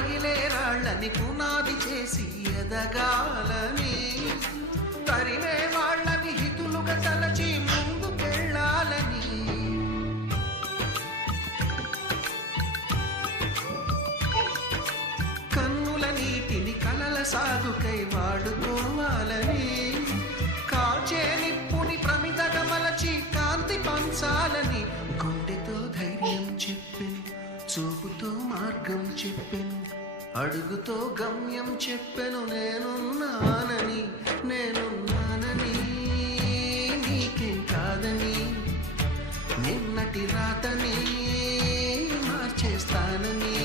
పగిలే రాళ్ళని పునాది చేసి ఎదగాలని, తరిమే వాళ్ళని హితులుగా తలచి ముందుకెళ్ళాలని, కన్నుల నీటిని కలల సాగుకై వాడుకోవాలని, కాచే నిప్పుని ప్రమిదగా మలచి కాంతి పంచాలని, గుండెతో ధైర్యం చెప్పెను, చూపుతో మార్గం చెప్పెను, అడుగుతో గమ్యం చెప్పెను, నేనున్నానని నేనున్నానని, నీకేం కాదని, నిన్నటి రాతని మార్చేస్తానని.